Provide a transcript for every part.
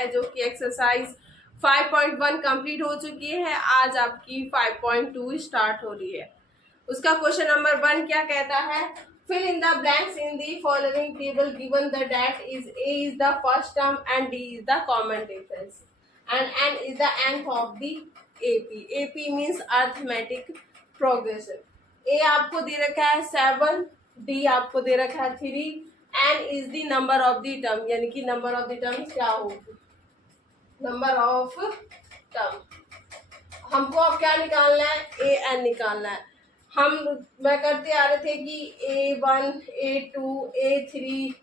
है, जो कि एक्सरसाइज 5.1 कंप्लीट हो चुकी है। आज आपकी 5.2 स्टार्ट हो रही है। उसका क्वेश्चन नंबर 1 क्या कहता है, fill in the blanks in the following table given the date is A is the first term and D is the common difference and N is the nth of the AP. AP means arithmetic progression. A आपको दे रखा है 7, D आपको दे रखा है 3, n is the number of the term, यानी कि नंबर ऑफ द टर्म क्या होगी, नंबर ऑफ टर्म। हमको अब क्या निकालना है, ए एन निकालना है। मैं करते आ रहे थे कि A1 A2 A3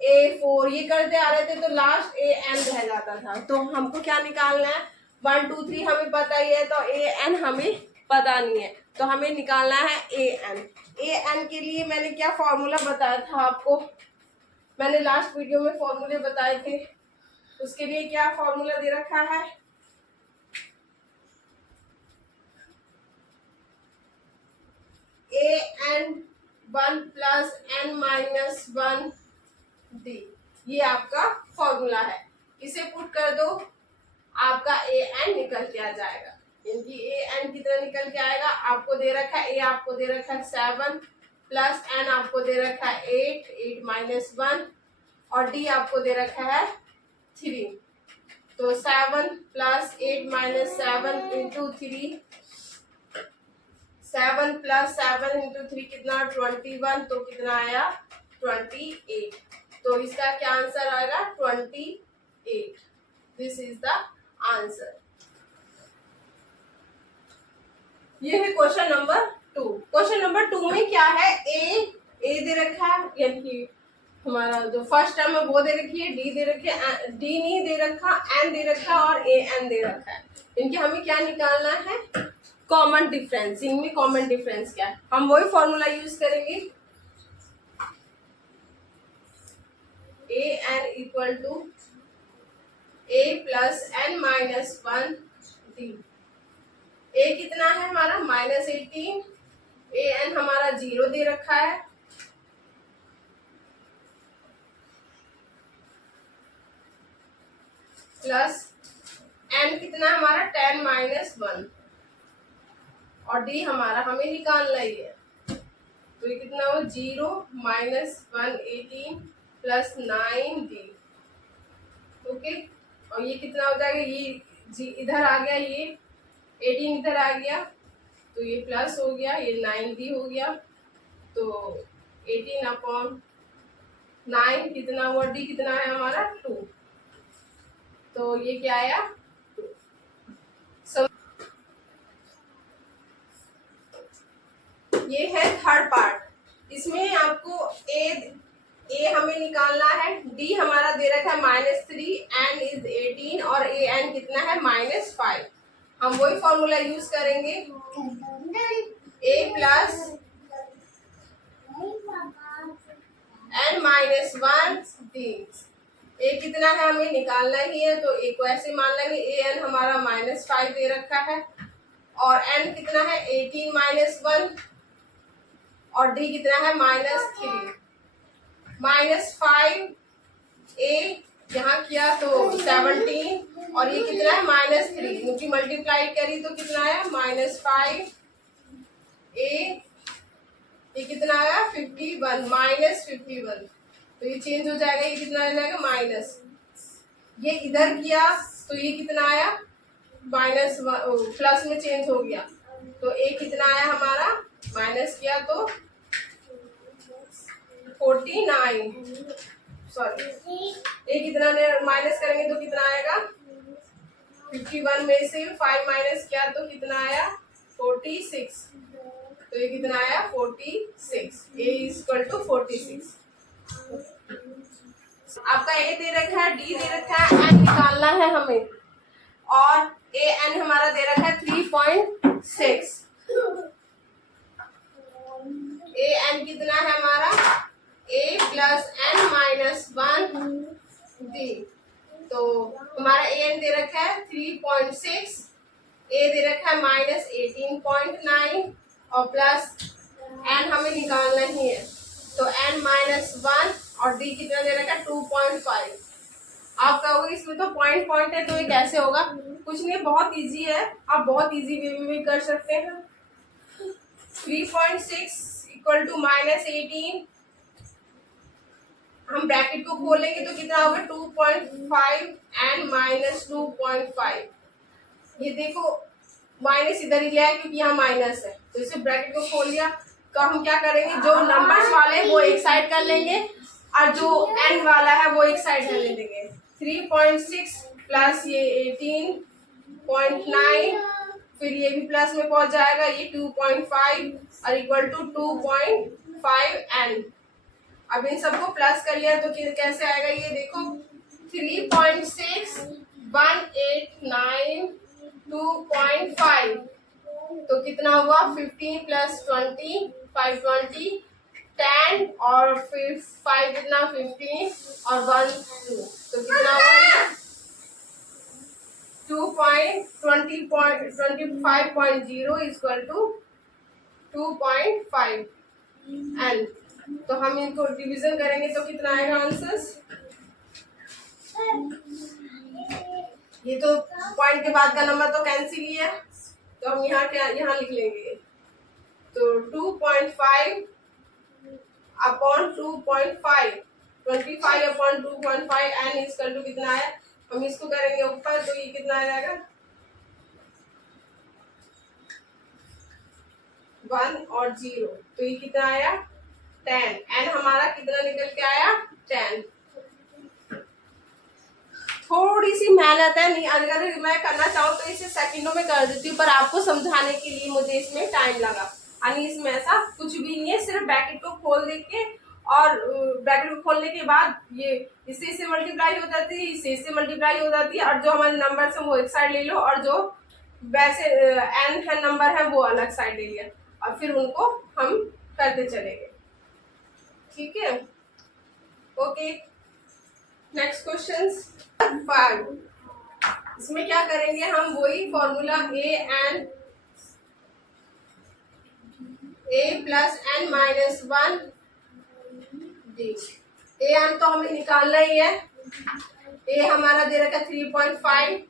A4 ये करते आ रहे थे, तो लास्ट AN रह जाता था। तो हमको क्या निकालना है, 1 2 3 हमें पता ही है, तो AN हमें पता नहीं है, तो हमें निकालना है AN। AN के लिए मैंने क्या फॉर्मूला बताया था आपको, मैंने लास्ट वीडियो में फॉर्मूले बताए थे। उसके लिए क्या फॉर्मूला दे रखा है, AN1 प्लस N-1 D, ये आपका फॉर्मूला है। इसे पुट कर दो, आपका AN निकल के आ जाएगा। यानी AN कितना निकल के आएगा, आपको दे रखा है A आपको दे रखा है 7 प्लस N आपको दे रखा है 8 माइनस 1 और D आपको दे रखा है 3। तो 7 plus 8 minus 7 into 3, 7 plus 7 into 3 कितना 21, तो कितना आया 28। तो इसका क्या आंसर आएगा 28। This is the answer. ये है क्वेश्चन नंबर 2। क्वेश्चन नंबर 2 में क्या है, ए दे रखा है, यानी कि हमारा जो फर्स्ट टर्म है वो दे रखी है, डी दे रखी है, डी नहीं दे रखा, एन दे रखा और ए एन दे रखा है। इनके हमें क्या निकालना है, कॉमन डिफरेंस। इनमें कॉमन डिफरेंस क्या है, हम वही फॉर्मूला यूज करेंगे, a n equal to a plus n minus 1 d. A कितना है हमारा -18, ए एन हमारा 0 दे रखा है, प्लस एन कितना है हमारा 10 माइनस 1 और डी हमारा हमें निकालना ही है। तो ये कितना हो 0 माइनस 118 प्लस 9D। ओके, और ये कितना हो जाएगा, ये जी इधर आ गया, ये 18 इधर आ गया, तो ये प्लस हो गया, ये 9D हो गया। तो 18/9 कितना हुआ, डी कितना है हमारा 2। तो ये क्या आया 2। ये है थर्ड पार्ट। इसमें आपको ए हमें निकालना है, डी हमारा दे रखा है -3, एन इज 18 और ए एन कितना है -5। हम वही फॉर्मूला यूज करेंगे, ए plus n minus 1 d. A कितना है हमें निकालना ही है, तो ए को ऐसे मान लेंगे, ए एन हमारा -5 दे रखा है और एन कितना है 18 माइनस 1 और डी कितना है -3। -5 ए यहाँ किया तो 17 और ये कितना है -3, क्योंकि मल्टीप्लाई करी तो कितना आया -5 ए, ये कितना आया 51 -51। तो ये चेंज हो जाएगा, ये कितना आ जाएगा माइनस, ये इधर किया तो ये कितना आया माइनस, प्लस में चेंज हो गया, तो ए कितना आया हमारा माइनस किया तो 49, सॉरी ए कितना माइनस करेंगे तो कितना आएगा 51 में से 5 माइनस किया तो कितना आया 46। तो ये कितना आया 46, ए इक्वल टू 46। आपका ए दे रखा है, डी दे रखा है, एन निकालना है हमें और ए एन हमारा दे रखा है 3.6। ए एन कितना है हमारा ए प्लस एन माइनस 1 डी। तो हमारा ए एन दे रखा है 3.6, ए दे रखा है -18.9 और प्लस एन हमें निकालना ही है, तो n -1 और डी कितना दे रखा है 2.5। आप कहोगे इसमें तो पॉइंट पॉइंट है तो ये कैसे होगा? कुछ नहीं, बहुत इजी है, आप बहुत इजी वे में भी कर सकते हैं। 3.6 इक्वल टू -18, हम ब्रैकेट को खोलेंगे तो कितना होगा? 2.5 एंड -2.5। ये देखो माइनस इधर ही लिया है क्योंकि यहाँ माइनस है, तो इसे ब्रैकेट को खोल लिया। तो हम क्या करेंगे, जो नंबर्स वाले वो एक साइड कर लेंगे और जो एन वाला है वो एक साइड रहने देंगे। 3.6 प्लस ये 18.9, फिर ये भी प्लस में पहुंच जाएगा, ये 2.5 और इक्वल टू 2.5 एन। अब इन सबको प्लस कर लिया तो कैसे आएगा ये देखो, 3.6 189 2.5, तो कितना हुआ? 15 प्लस 20 520 10 और फिर 5 कितना? 15 और 1 2, तो कितना हुआ? 2.25.0 इक्वल टू 2.5 एन। तो हम इनको डिवीजन करेंगे तो कितना आएगा आंसर? ये तो पॉइंट के बाद का नंबर तो कैंसिल ही है, तो हम यहाँ क्या यहाँ लिख लेंगे, तो 2.5 upon 2.5 25 upon 2.5 n equal to कितना है? हम इसको करेंगे ऊपर तो ये कितना आ जाएगा? 1 और 0, तो ये कितना आया? 10। एन हमारा कितना निकल के आया? 10। थोड़ी सी मेहनत है, नहीं अगर मैं करना चाहूँ तो इसे सेकंडों में कर देती हूँ, पर आपको समझाने के लिए मुझे इसमें टाइम लगा। यानी इसमें ऐसा कुछ भी नहीं है, सिर्फ ब्रैकेट को खोल दे के और ब्रैकेट को खोलने के बाद ये इससे मल्टीप्लाई हो जाती है, इससे मल्टीप्लाई हो जाती है, और जो हमारे नंबर है वो एक साइड ले लो और जो वैसे एन है नंबर है वो अलग साइड ले लिया, और फिर उनको हम करते चलेंगे। ठीक है, ओके। नेक्स्ट क्वेश्चन 5, इसमें क्या करेंगे हम? वही formula a plus n minus 1 d. A n तो हमें निकालना ही है। ए हमारा दे रखा है 3.5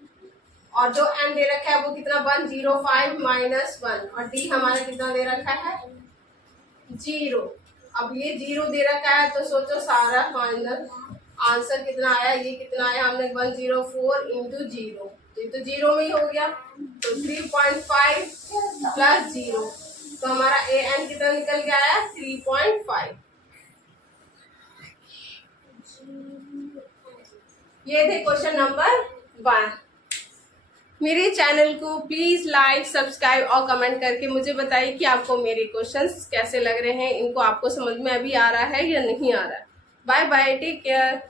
और जो n दे रखा है वो कितना? 105 माइनस 1, और डी हमारा कितना दे रखा है? 0। अब ये 0 दे रखा है तो सोचो सारा फाइनल आंसर कितना आया? ये कितना आया? हमने 104 इंटू 0, तो ये तो 0 में ही हो गया, तो 3.5 प्लस 0, तो हमारा ए एन कितना निकल के आया? 3.5। ये थे क्वेश्चन नंबर 1। मेरे चैनल को प्लीज लाइक सब्सक्राइब और कमेंट करके मुझे बताइए कि आपको मेरे क्वेश्चंस कैसे लग रहे हैं, इनको आपको समझ में अभी आ रहा है या नहीं आ रहा है। Bye bye, take care.